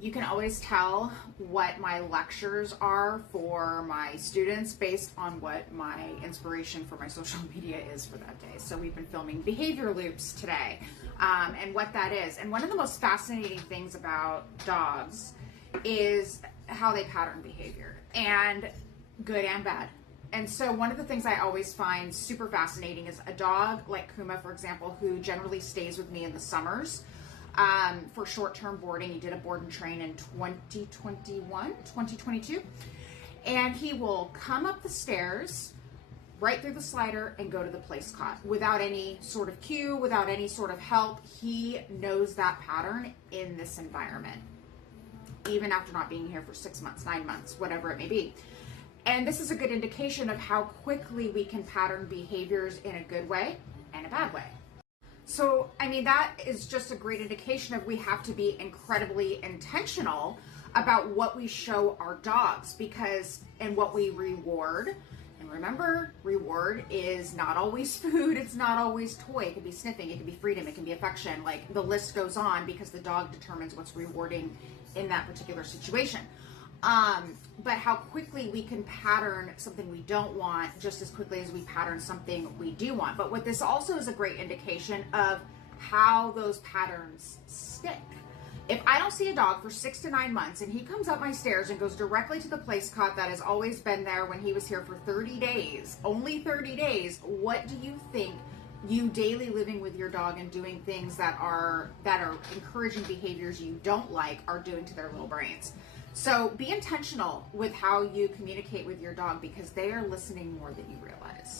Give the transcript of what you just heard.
You can always tell what my lectures are for my students based on what my inspiration for my social media is for that day. So we've been filming behavior loops today, and what that is. And one of the most fascinating things about dogs is how they pattern behavior, and good and bad. And so one of the things I always find super fascinating is a dog like Kuma, for example, who generally stays with me in the summers for short-term boarding. He did a board and train in 2022. And he will come up the stairs, right through the slider, and go to the place cot without any sort of cue, without any sort of help. He knows that pattern in this environment, even after not being here for 6 months, 9 months, whatever it may be. And this is a good indication of how quickly we can pattern behaviors in a good way and a bad way. So, I mean, that is just a great indication of we have to be incredibly intentional about what we show our dogs and what we reward. And remember, reward is not always food, it's not always toy. It could be sniffing, it could be freedom, it can be affection. Like, the list goes on because the dog determines what's rewarding in that particular situation. But how quickly we can pattern something we don't want just as quickly as we pattern something we do want. But what this also is a great indication of how those patterns stick. If I don't see a dog for 6 to 9 months and he comes up my stairs and goes directly to the place cot that has always been there when he was here for 30 days, only 30 days, what do you think you daily living with your dog and doing things that are encouraging behaviors you don't like are doing to their little brains? So be intentional with how you communicate with your dog, because they are listening more than you realize.